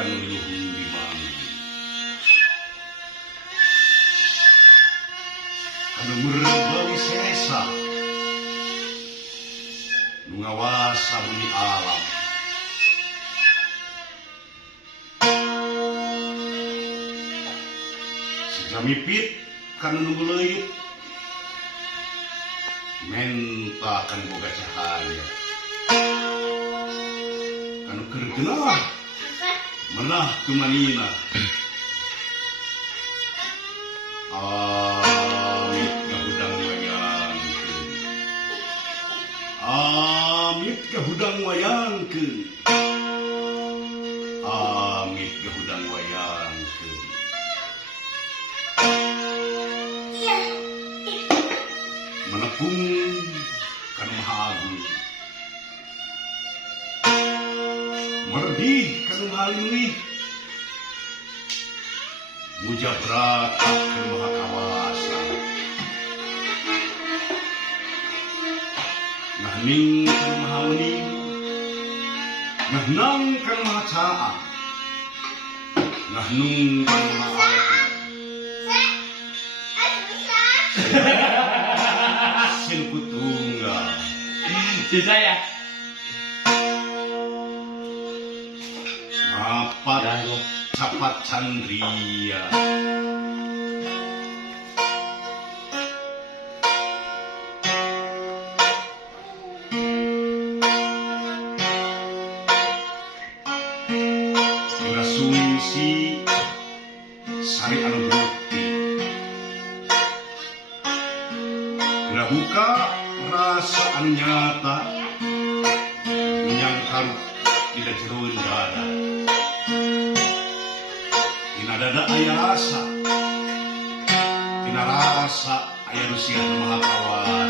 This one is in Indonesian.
kanu luhung di mana kanu merbawi sesa ngawasa bumi alam sejamipit kanu nungguleuyut menta kan boga cahaya kanu kergenah menah kumanina amit gahudang wayangkeun amit gahudang wayangkeun amit gahudang wayangkeun menepung kanu maha agung merdih kanu maha leuwih mujabrata kanu maha kawasa ngahning kanu maha wening ngahnang kanu maha caang ngahnung kanu maha sin kutunggal Si saya. mapat capat candria asumsi sari anu bukti buka rasa anu nyata menyangkal tidak jeroen dada tina dada aya rasa tina rasa aya nu siah maha kawas